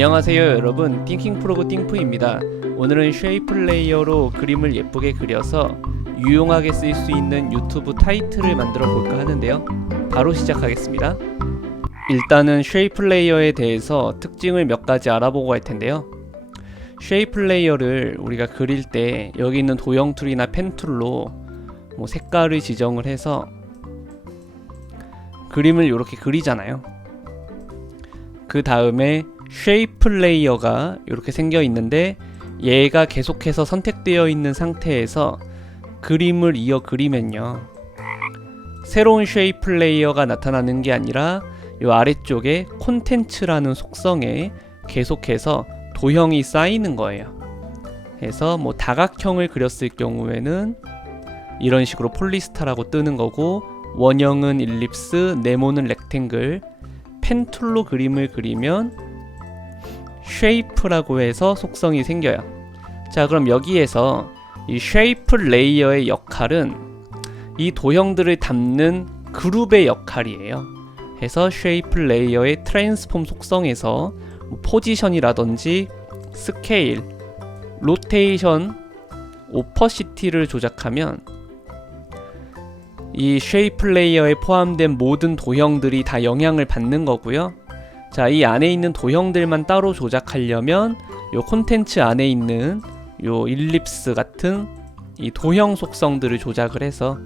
안녕하세요 여러분, 띵킹프로그 띵프입니다. 오늘은 쉐이프 레이어로 그림을 예쁘게 그려서 유용하게 쓸 수 있는 유튜브 타이틀을 만들어 볼까 하는데요. 바로 시작하겠습니다. 일단은 쉐이프 레이어에 대해서 특징을 몇 가지 알아보고 할 텐데요. 쉐이프 레이어를 우리가 그릴 때 여기 있는 도형 툴이나 펜 툴로 색깔을 지정을 해서 그림을 이렇게 그리잖아요. 그 다음에 쉐이프 레이어가 이렇게 생겨 있는데 얘가 계속해서 선택되어 있는 상태에서 그림을 이어 그리면요, 새로운 쉐이프 레이어가 나타나는 게 아니라 이 아래쪽에 콘텐츠라는 속성에 계속해서 도형이 쌓이는 거예요. 그래서 다각형을 그렸을 경우에는 이런 식으로 폴리스타라고 뜨는 거고, 원형은 일립스, 네모는 렉탱글, 펜 툴로 그림을 그리면 쉐이프라고 해서 속성이 생겨요. 자, 그럼 여기에서 이 쉐이프 레이어의 역할은 이 도형들을 담는 그룹의 역할이에요. 그래서 쉐이프 레이어의 트랜스폼 속성에서 포지션이라든지 스케일, 로테이션, 오퍼시티를 조작하면 이 쉐이프 레이어에 포함된 모든 도형들이 다 영향을 받는 거고요. 자, 이 안에 있는 도형들만 따로 조작하려면 요 콘텐츠 안에 있는 요 일립스 같은 이 도형 속성들을 조작을 해서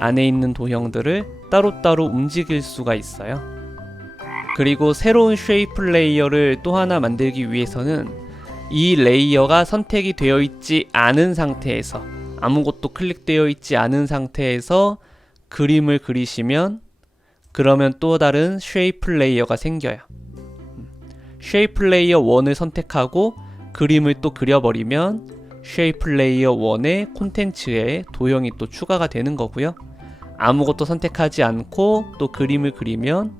안에 있는 도형들을 따로따로 움직일 수가 있어요. 그리고 새로운 쉐이프 레이어를 또 하나 만들기 위해서는 이 레이어가 선택이 되어 있지 않은 상태에서, 아무것도 클릭되어 있지 않은 상태에서 그림을 그리시면 그러면 또 다른 쉐이프 레이어가 생겨요. 쉐이프 레이어 1을 선택하고 그림을 또 그려버리면 쉐이프 레이어 1의 콘텐츠에 도형이 또 추가가 되는 거고요. 아무것도 선택하지 않고 또 그림을 그리면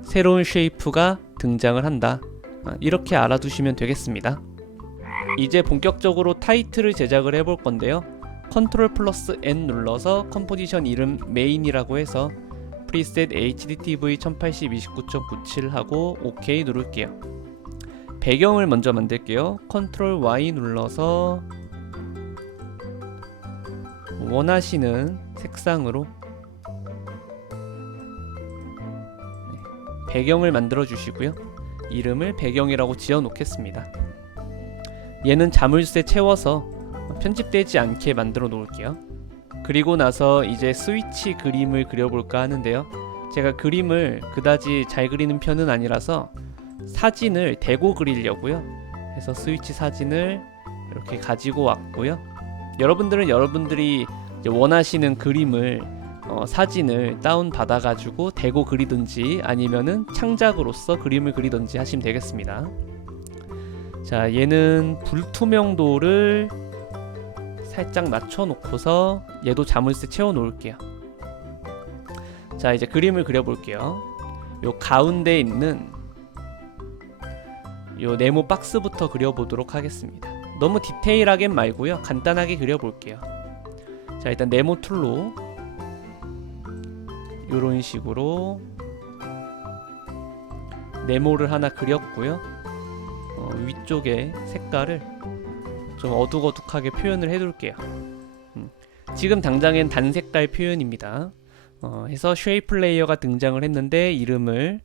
새로운 쉐이프가 등장을 한다. 이렇게 알아두시면 되겠습니다. 이제 본격적으로 타이틀을 제작을 해볼 건데요. 컨트롤 플러스 N 눌러서 컴포지션 이름 메인이라고 해서 프리셋 HDTV 1080-29.97 하고 OK 누를게요. 배경을 먼저 만들게요. 컨트롤 Y 눌러서 원하시는 색상으로 배경을 만들어 주시고요. 이름을 배경이라고 지어 놓겠습니다. 얘는 자물쇠 채워서 편집되지 않게 만들어 놓을게요. 그리고 나서 이제 스위치 그림을 그려볼까 하는데요. 제가 그림을 그다지 잘 그리는 편은 아니라서 사진을 대고 그리려고요. 그래서 스위치 사진을 이렇게 가지고 왔고요. 여러분들은 여러분들이 원하시는 그림을 사진을 다운 받아가지고 대고 그리든지 아니면은 창작으로서 그림을 그리든지 하시면 되겠습니다. 자, 얘는 불투명도를 살짝 낮춰놓고서 얘도 자물쇠 채워 놓을게요. 자, 이제 그림을 그려볼게요. 요 가운데 있는 요 네모 박스부터 그려보도록 하겠습니다. 너무 디테일하게 말고요, 간단하게 그려볼게요. 자, 일단 네모 툴로 요런 식으로 네모를 하나 그렸고요. 위쪽에 색깔을 좀 어둑어둑하게 표현을 해둘게요. 지금 당장엔 단색깔 표현입니다. 해서 쉐이프 레이어가 등장을 했는데 이름을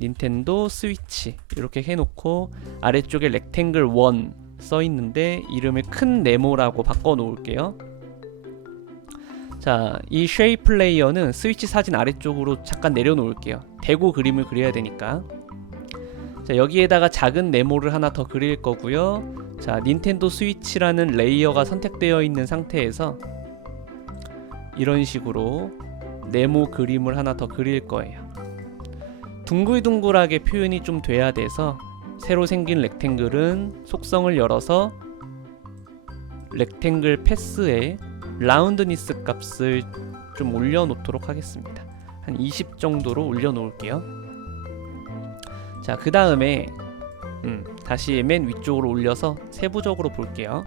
닌텐도 스위치 이렇게 해놓고 아래쪽에 렉탱글 1 써있는데 이름을 큰 네모라고 바꿔 놓을게요. 자, 이 쉐이프 레이어는 스위치 사진 아래쪽으로 잠깐 내려놓을게요. 대고 그림을 그려야 되니까. 자, 여기에다가 작은 네모를 하나 더 그릴 거고요. 자, 닌텐도 스위치라는 레이어가 선택되어 있는 상태에서 이런 식으로 네모 그림을 하나 더 그릴 거예요. 둥글둥글하게 표현이 좀 돼야 돼서 새로 생긴 렉탱글은 속성을 열어서 렉탱글 패스에 라운드니스 값을 좀 올려놓도록 하겠습니다. 한 20 정도로 올려놓을게요. 자, 그 다음에 다시 맨 위쪽으로 올려서 세부적으로 볼게요.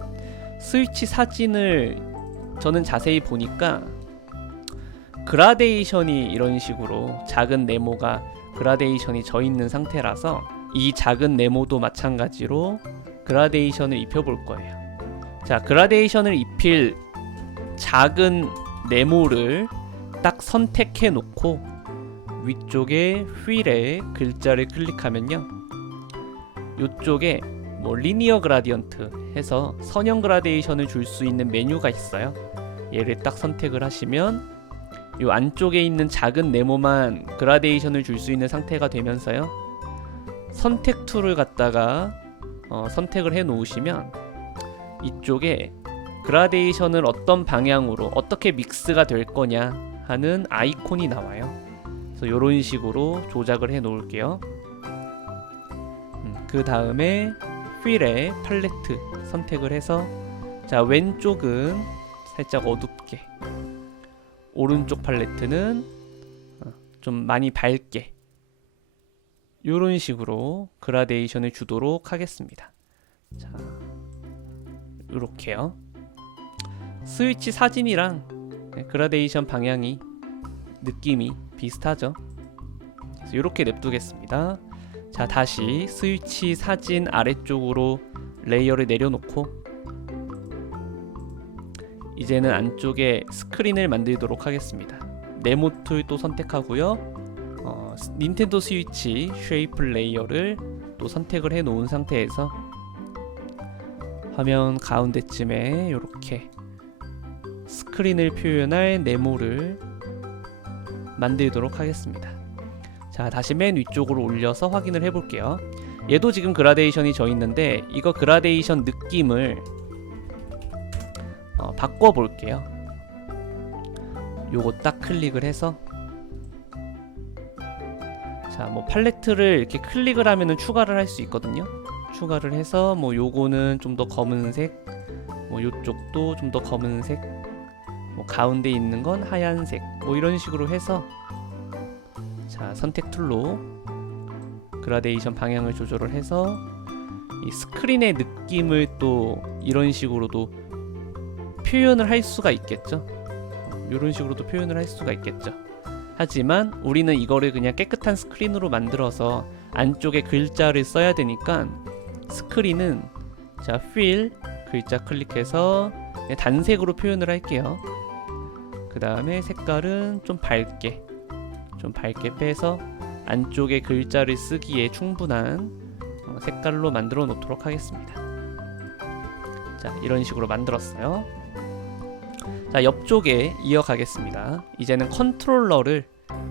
스위치 사진을 저는 자세히 보니까 그라데이션이 이런 식으로 작은 네모가 그라데이션이 져 있는 상태라서 이 작은 네모도 마찬가지로 그라데이션을 입혀볼 거예요. 자, 그라데이션을 입힐 작은 네모를 딱 선택해 놓고 위쪽에 휠에 글자를 클릭하면요, 이쪽에 뭐 리니어 그라디언트 해서 선형 그라데이션을 줄 수 있는 메뉴가 있어요. 얘를 딱 선택을 하시면 이 안쪽에 있는 작은 네모만 그라데이션을 줄 수 있는 상태가 되면서요, 선택 툴을 갖다가 선택을 해 놓으시면 이쪽에 그라데이션을 어떤 방향으로 어떻게 믹스가 될 거냐 하는 아이콘이 나와요. 그래서 이런 식으로 조작을 해 놓을게요. 그 다음에 휠에 팔레트 선택을 해서, 자, 왼쪽은 살짝 어둡게, 오른쪽 팔레트는 좀 많이 밝게, 이런 식으로 그라데이션을 주도록 하겠습니다. 자, 이렇게요. 스위치 사진이랑 그라데이션 방향이, 느낌이 비슷하죠. 그래서 이렇게 냅두겠습니다. 자, 다시 스위치 사진 아래쪽으로 레이어를 내려놓고 이제는 안쪽에 스크린을 만들도록 하겠습니다. 네모 툴 또 선택하고요. 닌텐도 스위치 쉐이프 레이어를 또 선택을 해 놓은 상태에서 화면 가운데쯤에 이렇게 스크린을 표현할 네모를 만들도록 하겠습니다. 자, 다시 맨 위쪽으로 올려서 확인을 해볼게요. 얘도 지금 그라데이션이 져 있는데 이거 그라데이션 느낌을 바꿔볼게요. 요거 딱 클릭을 해서, 자, 뭐 팔레트를 이렇게 클릭을 하면은 추가를 할 수 있거든요. 추가를 해서 뭐 요거는 좀 더 검은색, 뭐 요쪽도 좀 더 검은색, 뭐 가운데 있는 건 하얀색, 뭐 이런 식으로 해서, 자, 선택 툴로 그라데이션 방향을 조절을 해서 이 스크린의 느낌을 또 이런 식으로도 표현을 할 수가 있겠죠. 이런 식으로도 표현을 할 수가 있겠죠. 하지만 우리는 이거를 그냥 깨끗한 스크린으로 만들어서 안쪽에 글자를 써야 되니까 스크린은, 자, fill 글자 클릭해서 단색으로 표현을 할게요. 그 다음에 색깔은 좀 밝게 빼서 안쪽에 글자를 쓰기에 충분한 색깔로 만들어 놓도록 하겠습니다. 자, 이런 식으로 만들었어요. 자, 옆쪽에 이어가겠습니다. 이제는 컨트롤러를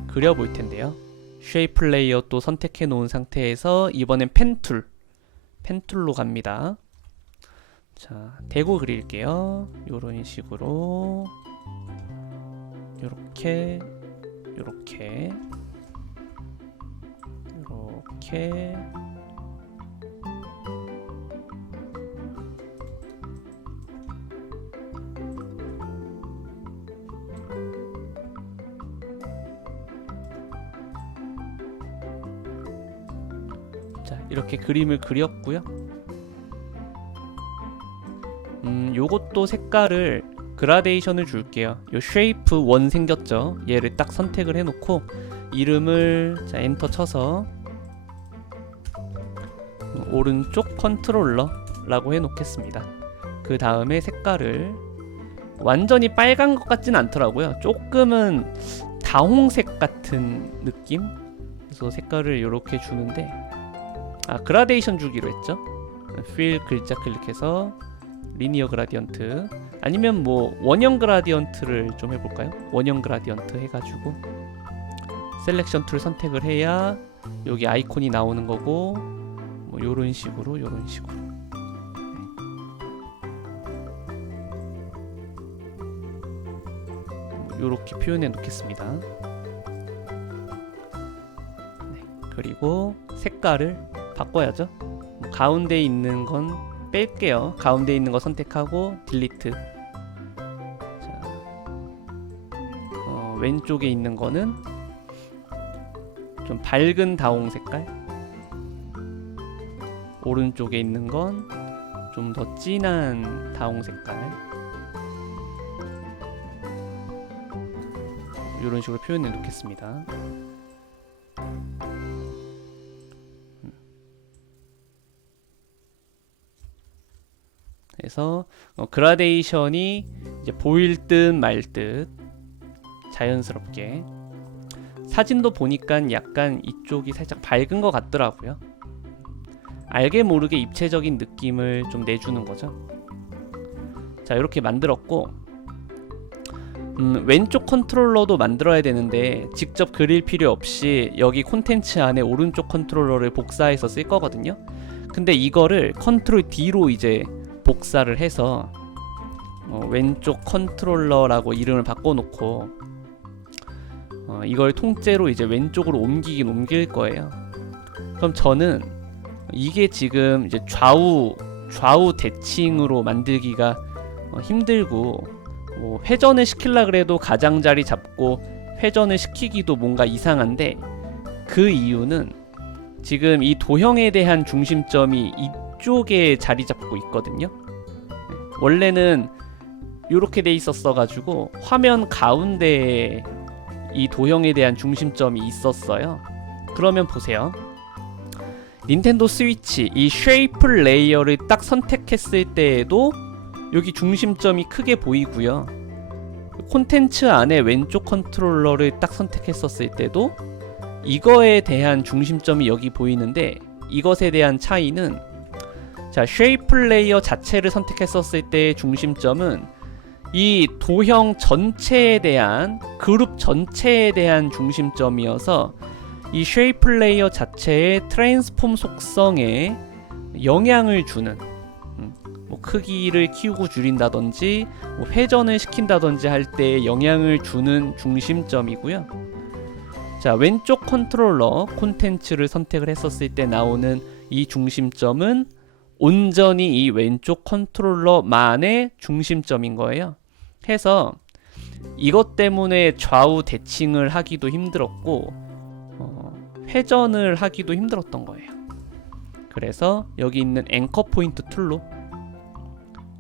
그려볼 텐데요. 쉐이프 레이어 또 선택해 놓은 상태에서 이번엔 펜툴로 갑니다. 자, 대고 그릴게요. 요런 식으로 요렇게 자, 이렇게 그림을 그렸고요. 요것도 색깔을 그라데이션을 줄게요. 요 쉐이프 원 생겼죠? 얘를 딱 선택을 해놓고 이름을, 자, 엔터 쳐서 오른쪽 컨트롤러라고 해놓겠습니다. 그 다음에 색깔을 완전히 빨간 것 같진 않더라고요. 조금은 다홍색 같은 느낌? 그래서 색깔을 이렇게 주는데, 그라데이션 주기로 했죠. fill 글자 클릭해서 리니어 그라디언트, 아니면 뭐 원형 그라디언트를 좀 해볼까요? 원형 그라디언트 해가지고 셀렉션 툴 선택을 해야 여기 아이콘이 나오는 거고, 뭐 요런 식으로 요렇게 표현해 놓겠습니다. 네, 그리고 색깔을 바꿔야죠. 뭐 가운데 있는 건 뺄게요. 가운데 있는 거 선택하고 딜리트. 자, 왼쪽에 있는 거는 좀 밝은 다홍 색깔, 오른쪽에 있는 건 좀 더 진한 다홍 색깔, 이런 식으로 표현해 놓겠습니다. 그래서 그라데이션이 이제 보일 듯 말 듯 자연스럽게. 사진도 보니까 약간 이쪽이 살짝 밝은 것 같더라고요. 알게 모르게 입체적인 느낌을 좀 내주는 거죠. 자, 이렇게 만들었고, 왼쪽 컨트롤러도 만들어야 되는데 직접 그릴 필요 없이 여기 콘텐츠 안에 오른쪽 컨트롤러를 복사해서 쓸 거거든요. 근데 이거를 컨트롤 D로 이제 복사를 해서 왼쪽 컨트롤러라고 이름을 바꿔놓고 이걸 통째로 이제 왼쪽으로 옮기긴 옮길 거예요. 그럼 저는 이게 지금 이제 좌우 대칭으로 만들기가 힘들고, 뭐 회전을 시키려 그래도 가장자리 잡고 회전을 시키기도 뭔가 이상한데, 그 이유는 지금 이 도형에 대한 중심점이 이쪽에 자리 잡고 있거든요. 원래는 이렇게 돼 있었어 가지고 화면 가운데에 이 도형에 대한 중심점이 있었어요. 그러면 보세요. 닌텐도 스위치 이 쉐이프 레이어를 딱 선택했을 때에도 여기 중심점이 크게 보이고요. 콘텐츠 안에 왼쪽 컨트롤러를 딱 선택했었을 때도 이거에 대한 중심점이 여기 보이는데, 이것에 대한 차이는, 자, 쉐이프 레이어 자체를 선택했었을 때의 중심점은 이 도형 전체에 대한, 그룹 전체에 대한 중심점이어서 이 쉐이프 레이어 자체의 트랜스폼 속성에 영향을 주는, 뭐 크기를 키우고 줄인다든지 뭐 회전을 시킨다든지 할 때 영향을 주는 중심점이고요. 자, 왼쪽 컨트롤러 콘텐츠를 선택을 했었을 때 나오는 이 중심점은 온전히 이 왼쪽 컨트롤러만의 중심점인 거예요. 해서 이것 때문에 좌우 대칭을 하기도 힘들었고 회전을 하기도 힘들었던 거예요. 그래서 여기 있는 앵커 포인트 툴로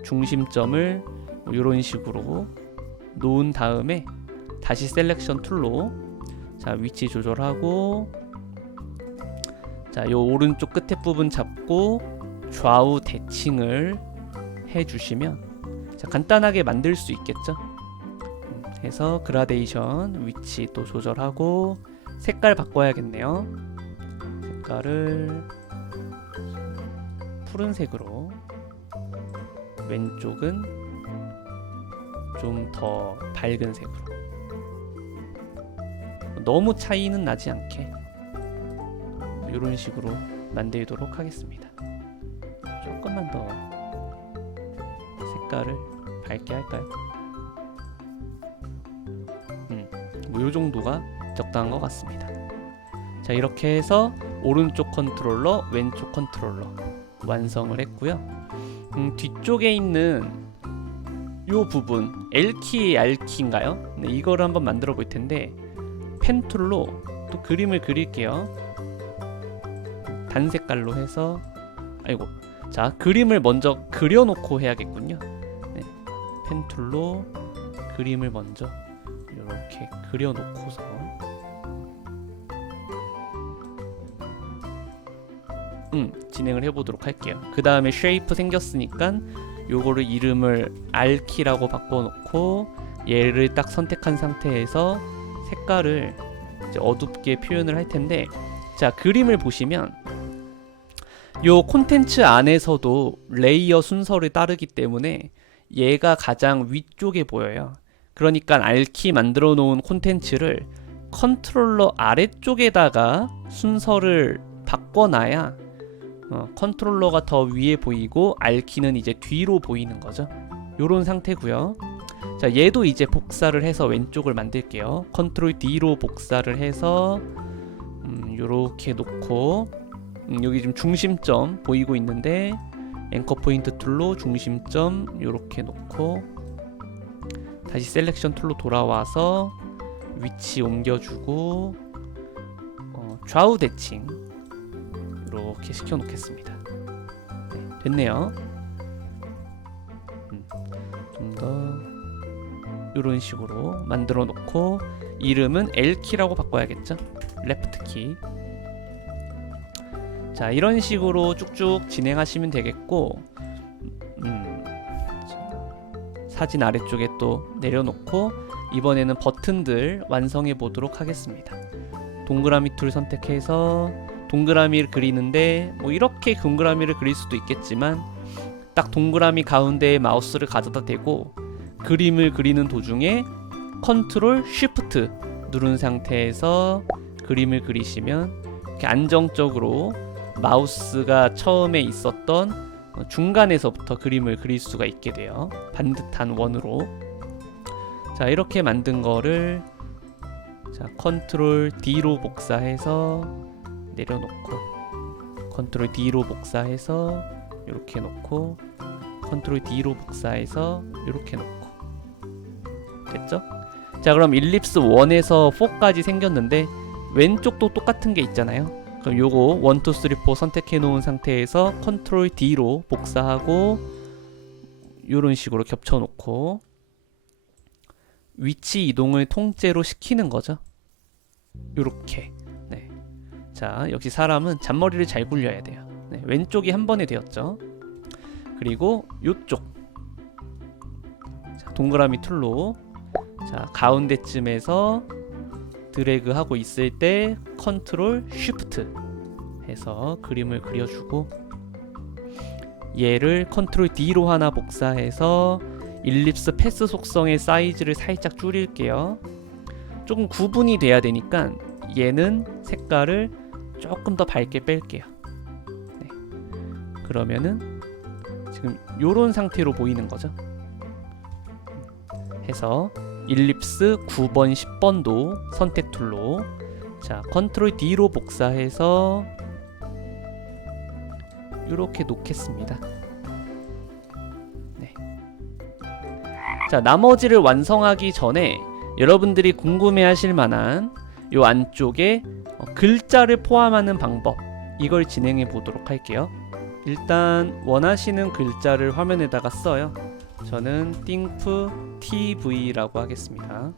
중심점을 이런 식으로 놓은 다음에 다시 셀렉션 툴로, 자, 위치 조절하고, 자, 요 오른쪽 끝에 부분 잡고 좌우 대칭을 해주시면, 자, 간단하게 만들 수 있겠죠. 해서 그라데이션 위치 또 조절하고 색깔 바꿔야겠네요. 색깔을 푸른색으로, 왼쪽은 좀 더 밝은 색으로. 너무 차이는 나지 않게 이런 식으로 만들도록 하겠습니다. 조금만 더 색깔을 밝게 할까요? 뭐 요 정도가 적당한 것 같습니다. 자, 이렇게 해서 오른쪽 컨트롤러, 왼쪽 컨트롤러 완성을 했고요. 뒤쪽에 있는 요 부분 L키, R키인가요? 네, 이거를 한번 만들어 볼 텐데, 펜 툴로 또 그림을 그릴게요. 단색깔로 해서, 아이고, 자, 그림을 먼저 그려놓고 해야겠군요. 네, 펜 툴로 그림을 먼저 이렇게 그려놓고서 진행을 해보도록 할게요. 그 다음에 쉐이프 생겼으니까 요거를 이름을 R키라고 바꿔놓고 얘를 딱 선택한 상태에서 색깔을 이제 어둡게 표현을 할 텐데, 자, 그림을 보시면 요 콘텐츠 안에서도 레이어 순서를 따르기 때문에 얘가 가장 위쪽에 보여요. 그러니까 R키 만들어 놓은 콘텐츠를 컨트롤러 아래쪽에다가 순서를 바꿔놔야 컨트롤러가 더 위에 보이고 R키는 이제 뒤로 보이는 거죠. 요런 상태고요. 자, 얘도 이제 복사를 해서 왼쪽을 만들게요. 컨트롤 D로 복사를 해서 요렇게 놓고, 여기 지금 중심점 보이고 있는데 앵커 포인트 툴로 중심점 요렇게 놓고 다시 셀렉션 툴로 돌아와서 위치 옮겨주고 좌우 대칭 이렇게 시켜 놓겠습니다. 네, 됐네요. 좀 더 이런 식으로 만들어 놓고 이름은 L키라고 바꿔야겠죠. 레프트 키. 자, 이런 식으로 쭉쭉 진행하시면 되겠고, 사진 아래쪽에 또 내려놓고 이번에는 버튼들 완성해 보도록 하겠습니다. 동그라미 툴 선택해서 동그라미를 그리는데 뭐 이렇게 동그라미를 그릴 수도 있겠지만 딱 동그라미 가운데에 마우스를 가져다 대고 그림을 그리는 도중에 컨트롤 쉬프트 누른 상태에서 그림을 그리시면 이렇게 안정적으로 마우스가 처음에 있었던 중간에서부터 그림을 그릴 수가 있게 돼요. 반듯한 원으로. 자, 이렇게 만든 거를 자, 컨트롤 D로 복사해서 내려놓고 컨트롤 D로 복사해서 이렇게 놓고 컨트롤 D로 복사해서 이렇게 놓고 됐죠? 자, 그럼 일립스 1에서 4까지 생겼는데 왼쪽도 똑같은 게 있잖아요. 그럼 요거 1, 2, 3, 4 선택해 놓은 상태에서 컨트롤 D로 복사하고 요런 식으로 겹쳐 놓고 위치 이동을 통째로 시키는 거죠. 요렇게. 네. 자, 역시 사람은 잔머리를 잘 굴려야 돼요. 네, 왼쪽이 한 번에 되었죠. 그리고 요쪽. 자, 동그라미 툴로 자, 가운데쯤에서 드래그 하고 있을 때 컨트롤 쉬프트 해서 그림을 그려주고 얘를 컨트롤 D로 하나 복사해서 일립스 패스 속성의 사이즈를 살짝 줄일게요. 조금 구분이 돼야 되니까 얘는 색깔을 조금 더 밝게 뺄게요. 네. 그러면은 지금 요런 상태로 보이는 거죠. 해서 일립스 9번, 10번도 선택 툴로 자, 컨트롤 D로 복사해서 이렇게 놓겠습니다. 네. 자, 나머지를 완성하기 전에 여러분들이 궁금해하실 만한 요 안쪽에 글자를 포함하는 방법 이걸 진행해 보도록 할게요. 일단 원하시는 글자를 화면에다가 써요. 저는 think tv라고 하겠습니다.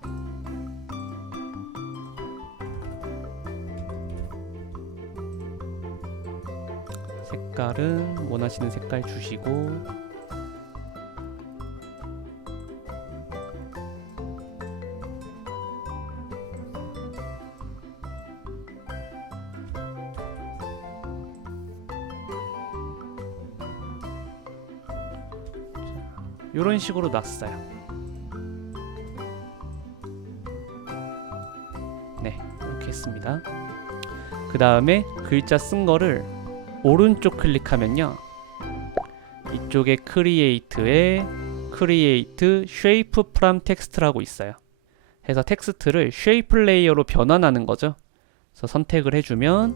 색깔은 원하시는 색깔 주시고 이런 식으로 놨어요. 네, 이렇게 했습니다. 그 다음에 글자 쓴 거를 오른쪽 클릭하면요, 이쪽에 크리에이트에 크리에이트 쉐이프 프롬 텍스트라고 있어요. 해서 텍스트를 쉐이프 레이어로 변환하는 거죠. 그래서 선택을 해주면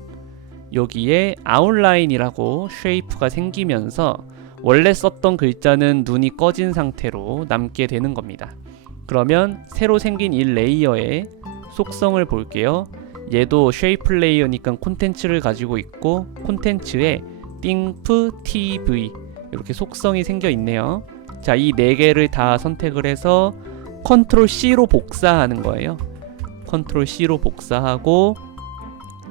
여기에 아웃라인이라고 쉐이프가 생기면서 원래 썼던 글자는 눈이 꺼진 상태로 남게 되는 겁니다. 그러면 새로 생긴 이 레이어의 속성을 볼게요. 얘도 쉐이프 레이어니까 콘텐츠를 가지고 있고 콘텐츠에 think tv 이렇게 속성이 생겨 있네요. 자, 이 네 개를 다 선택을 해서 컨트롤 C로 복사하는 거예요. 컨트롤 C로 복사하고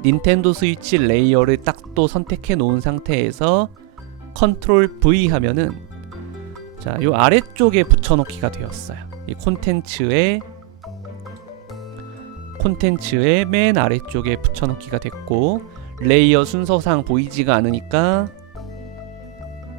닌텐도 스위치 레이어를 딱 또 선택해 놓은 상태에서 컨트롤 V 하면은 자, 요 아래쪽에 붙여넣기가 되었어요. 이 콘텐츠의 맨 아래쪽에 붙여넣기가 됐고 레이어 순서상 보이지가 않으니까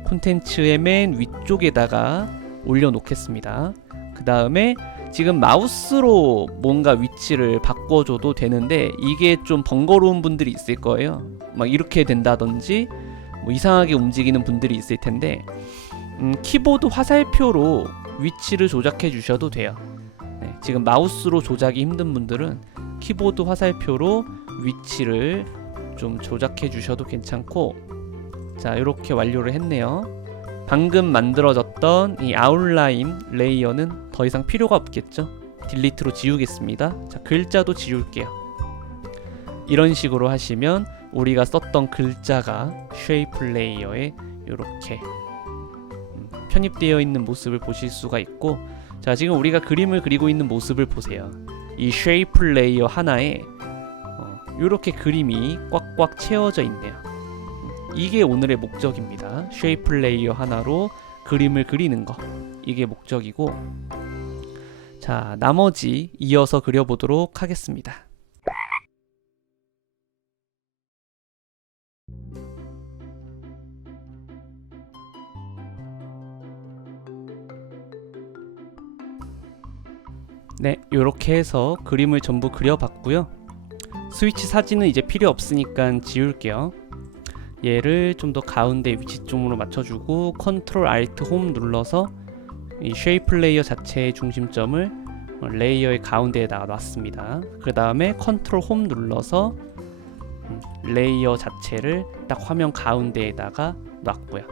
콘텐츠의 맨 위쪽에다가 올려놓겠습니다. 그 다음에 지금 마우스로 뭔가 위치를 바꿔줘도 되는데 이게 좀 번거로운 분들이 있을 거예요. 막 이렇게 된다든지 뭐 이상하게 움직이는 분들이 있을 텐데 키보드 화살표로 위치를 조작해 주셔도 돼요. 네, 지금 마우스로 조작이 힘든 분들은 키보드 화살표로 위치를 좀 조작해 주셔도 괜찮고, 자, 이렇게 완료를 했네요. 방금 만들어졌던 이 아웃라인 레이어는 더 이상 필요가 없겠죠. 딜리트로 지우겠습니다. 자, 글자도 지울게요. 이런 식으로 하시면 우리가 썼던 글자가 쉐이프 레이어에 이렇게 편입되어 있는 모습을 보실 수가 있고, 자, 지금 우리가 그림을 그리고 있는 모습을 보세요. 이 쉐이프 레이어 하나에 이렇게 그림이 꽉꽉 채워져 있네요. 이게 오늘의 목적입니다. 쉐이프 레이어 하나로 그림을 그리는 거. 이게 목적이고, 자, 나머지 이어서 그려보도록 하겠습니다. 네, 이렇게 해서 그림을 전부 그려봤고요. 스위치 사진은 이제 필요 없으니까 지울게요. 얘를 좀 더 가운데 위치점으로 맞춰주고 컨트롤 알트 홈 눌러서 이 쉐이프 레이어 자체의 중심점을 레이어의 가운데에다가 놨습니다. 그 다음에 컨트롤 홈 눌러서 레이어 자체를 딱 화면 가운데에다가 놨고요.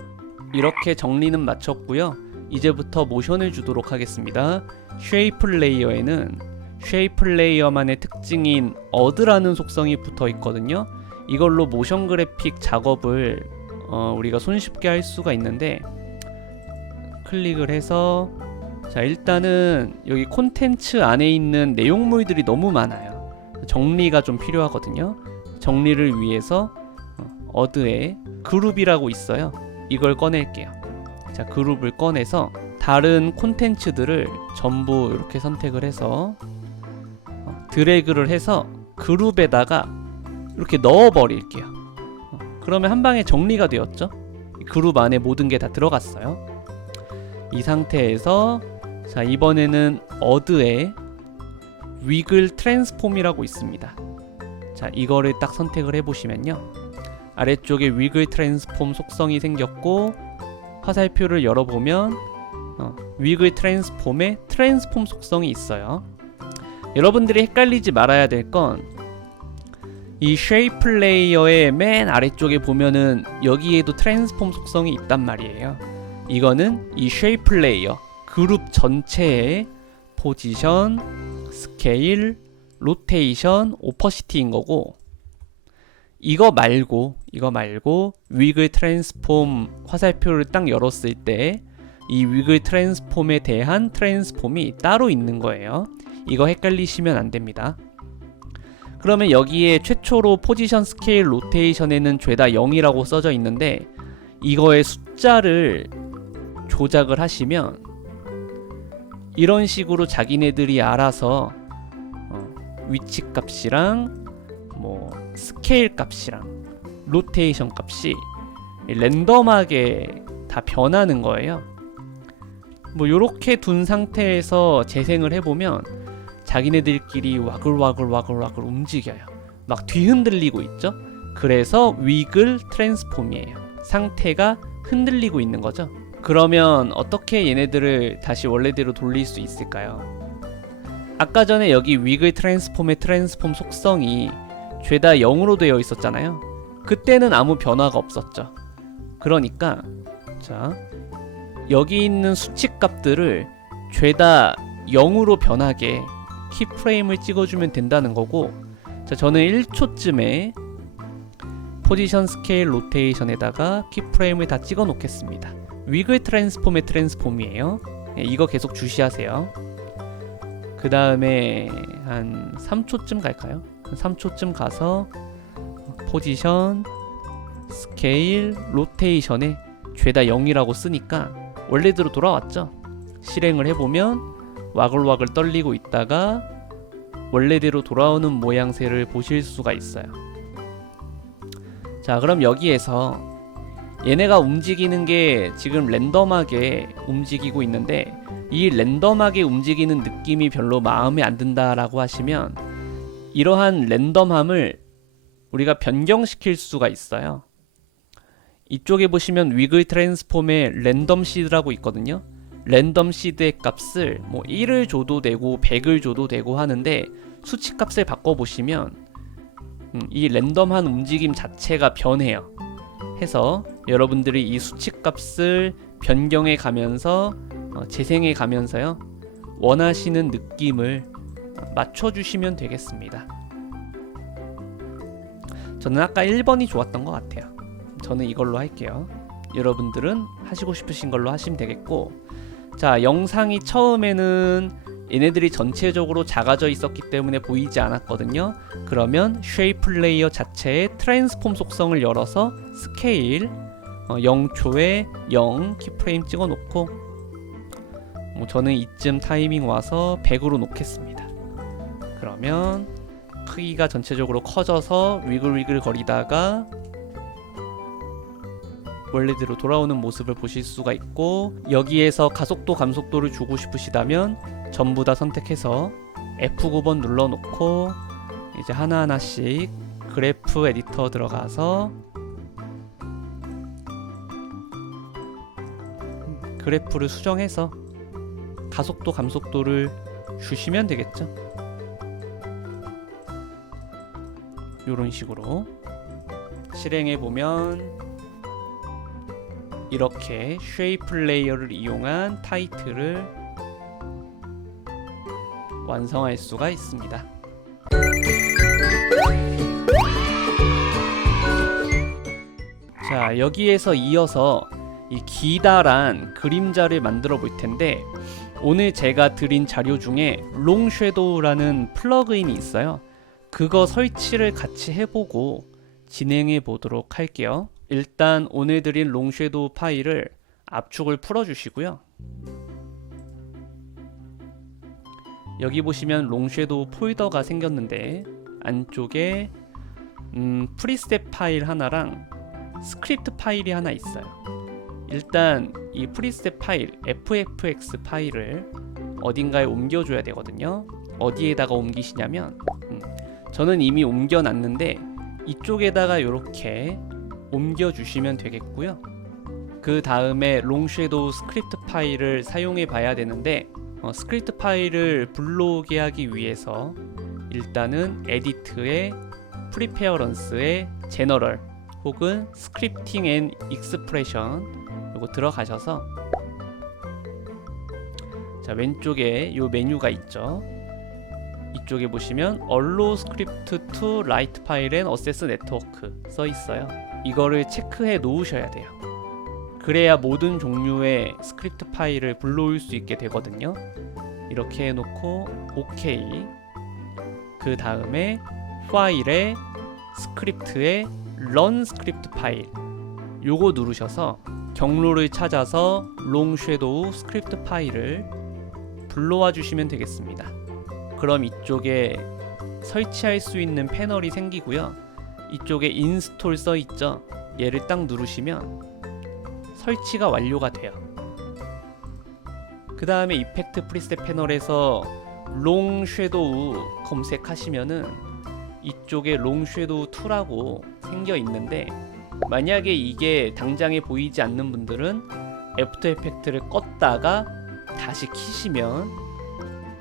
이렇게 정리는 마쳤고요. 이제부터 모션을 주도록 하겠습니다. 쉐이프 레이어에는 쉐이프 레이어만의 특징인 어드라는 속성이 붙어 있거든요. 이걸로 모션 그래픽 작업을 우리가 손쉽게 할 수가 있는데, 클릭을 해서, 자, 일단은 여기 콘텐츠 안에 있는 내용물들이 너무 많아요. 정리가 좀 필요하거든요. 정리를 위해서 어드에 그룹이라고 있어요. 이걸 꺼낼게요. 자, 그룹을 꺼내서 다른 콘텐츠들을 전부 이렇게 선택을 해서 드래그를 해서 그룹에다가 이렇게 넣어 버릴게요. 그러면 한 방에 정리가 되었죠. 그룹 안에 모든 게 다 들어갔어요. 이 상태에서, 자, 이번에는 어드에 위글 트랜스폼이라고 있습니다. 자, 이거를 딱 선택을 해보시면요, 아래쪽에 위글 트랜스폼 속성이 생겼고, 화살표를 열어보면 위글 트랜스폼에 트랜스폼 속성이 있어요. 여러분들이 헷갈리지 말아야 될 건, 이 쉐이프 레이어의 맨 아래쪽에 보면은 여기에도 트랜스폼 속성이 있단 말이에요. 이거는 이 쉐이프 레이어 그룹 전체의 포지션, 스케일, 로테이션, 오퍼시티인 거고, 이거 말고 위글 트랜스폼 화살표를 딱 열었을 때 이 위글 트랜스폼에 대한 트랜스폼이 따로 있는 거예요. 이거 헷갈리시면 안 됩니다. 그러면 여기에 최초로 포지션, 스케일, 로테이션에는 죄다 0이라고 써져 있는데, 이거의 숫자를 조작을 하시면 이런 식으로 자기네들이 알아서 위치 값이랑 뭐 스케일 값이랑 로테이션 값이 랜덤하게 다 변하는 거예요. 뭐 요렇게 둔 상태에서 재생을 해보면 자기네들끼리 와글와글 움직여요. 막 뒤흔들리고 있죠. 그래서 위글 트랜스폼이에요. 상태가 흔들리고 있는 거죠. 그러면 어떻게 얘네들을 다시 원래대로 돌릴 수 있을까요? 아까 전에 여기 위글 트랜스폼의 트랜스폼 속성이 죄다 0으로 되어 있었잖아요. 그때는 아무 변화가 없었죠. 그러니까, 자, 여기 있는 수치 값들을 죄다 0으로 변하게 키프레임을 찍어주면 된다는 거고, 자, 저는 1초쯤에 포지션, 스케일, 로테이션에다가 키프레임을 다 찍어 놓겠습니다. 위글 트랜스폼의 트랜스폼이에요. 이거 계속 주시하세요. 그 다음에 한 3초쯤 갈까요? 한 3초쯤 가서 포지션, 스케일, 로테이션에 죄다 0이라고 쓰니까 원래대로 돌아왔죠. 실행을 해보면 와글와글 떨리고 있다가 원래대로 돌아오는 모양새를 보실 수가 있어요. 자, 그럼 여기에서 얘네가 움직이는 게 지금 랜덤하게 움직이고 있는데, 이 랜덤하게 움직이는 느낌이 별로 마음에 안 든다라고 하시면 이러한 랜덤함을 우리가 변경시킬 수가 있어요. 이쪽에 보시면 위글 트랜스폼에 랜덤 시드라고 있거든요. 랜덤 시드의 값을 뭐 1을 줘도 되고 100을 줘도 되고 하는데, 수치 값을 바꿔보시면 이 랜덤한 움직임 자체가 변해요. 해서 여러분들이 이 수치 값을 변경해 가면서 재생해 가면서요, 원하시는 느낌을 맞춰주시면 되겠습니다. 저는 아까 1번이 좋았던 것 같아요. 저는 이걸로 할게요. 여러분들은 하시고 싶으신 걸로 하시면 되겠고, 자, 영상이 처음에는 얘네들이 전체적으로 작아져 있었기 때문에 보이지 않았거든요. 그러면 쉐이프 레이어 자체의 트랜스폼 속성을 열어서 스케일 0초에 0 키프레임 찍어 놓고, 저는 이쯤 타이밍 와서 100으로 놓겠습니다. 그러면 크기가 전체적으로 커져서 위글위글 거리다가 원래대로 돌아오는 모습을 보실 수가 있고, 여기에서 가속도 감속도를 주고 싶으시다면 전부 다 선택해서 F9번 눌러놓고 이제 하나하나씩 그래프 에디터 들어가서 그래프를 수정해서 가속도 감속도를 주시면 되겠죠. 이런 식으로 실행해 보면 이렇게 쉐이프 레이어를 이용한 타이틀을 완성할 수가 있습니다. 자, 여기에서 이어서 이 기다란 그림자를 만들어 볼 텐데, 오늘 제가 드린 자료 중에 롱 섀도우라는 플러그인이 있어요. 그거 설치를 같이 해보고 진행해 보도록 할게요. 일단 오늘 드린 롱 섀도우 파일을 압축을 풀어 주시고요. 여기 보시면 롱 섀도우 폴더가 생겼는데 안쪽에 프리셋 파일 하나랑 스크립트 파일이 하나 있어요. 일단 이 프리셋 파일 FFX 파일을 어딘가에 옮겨줘야 되거든요. 어디에다가 옮기시냐면 저는 이미 옮겨놨는데 이쪽에다가 이렇게 옮겨주시면 되겠고요. 그 다음에 롱 섀도우 스크립트 파일을 사용해 봐야 되는데 스크립트 파일을 불러오게 하기 위해서 일단은 에디트에 프리페어런스에 제너럴 혹은 스크립팅 앤 익스프레션 요거 들어가셔서, 자, 왼쪽에 요 메뉴가 있죠. 이쪽에 보시면 Allow Script to Write File and Access Network 써 있어요. 이거를 체크해 놓으셔야 돼요. 그래야 모든 종류의 스크립트 파일을 불러올 수 있게 되거든요. 이렇게 해놓고 OK. 그 다음에 파일에 스크립트에 Run Script 파일 요거 누르셔서 경로를 찾아서 롱 섀도우 스크립트 파일을 불러와 주시면 되겠습니다. 그럼 이쪽에 설치할 수 있는 패널이 생기고요. 이쪽에 인스톨 써 있죠. 얘를 딱 누르시면 설치가 완료가 돼요. 그 다음에 이펙트 프리셋 패널에서 롱 섀도우 검색하시면은 이쪽에 롱 섀도우 2라고 생겨 있는데, 만약에 이게 당장에 보이지 않는 분들은 애프터 이펙트를 껐다가 다시 키시면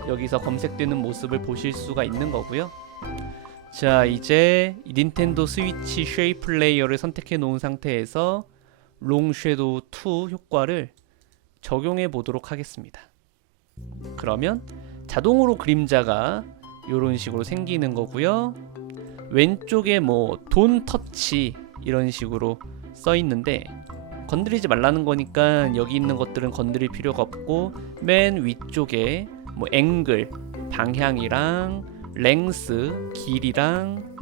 여기서 검색되는 모습을 보실 수가 있는 거고요. 자, 이제 닌텐도 스위치 쉐이프 레이어를 선택해 놓은 상태에서 롱 섀도우 2 효과를 적용해 보도록 하겠습니다. 그러면 자동으로 그림자가 이런 식으로 생기는 거고요. 왼쪽에 뭐 돈 터치 이런 식으로 써 있는데 건드리지 말라는 거니까 여기 있는 것들은 건드릴 필요가 없고, 맨 위쪽에 뭐 앵글, 방향이랑 랭스, 길이랑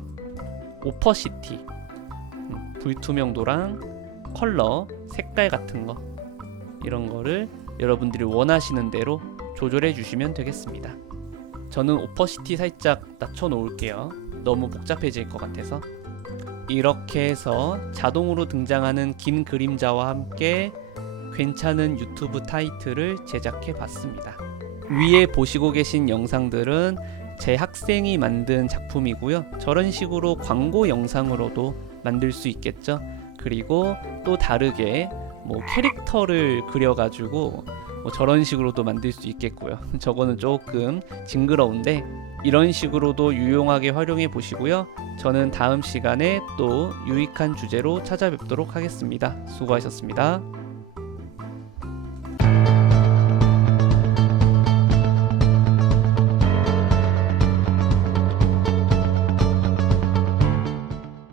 오퍼시티, 불투명도랑 컬러, 색깔 같은 거, 이런 거를 여러분들이 원하시는 대로 조절해 주시면 되겠습니다. 저는 오퍼시티 살짝 낮춰 놓을게요. 너무 복잡해질 것 같아서. 이렇게 해서 자동으로 등장하는 긴 그림자와 함께 괜찮은 유튜브 타이틀을 제작해 봤습니다. 위에 보시고 계신 영상들은 제 학생이 만든 작품이고요. 저런 식으로 광고 영상으로도 만들 수 있겠죠. 그리고 또 다르게 뭐 캐릭터를 그려가지고 뭐 저런 식으로도 만들 수 있겠고요. 저거는 조금 징그러운데 이런 식으로도 유용하게 활용해 보시고요. 저는 다음 시간에 또 유익한 주제로 찾아뵙도록 하겠습니다. 수고하셨습니다.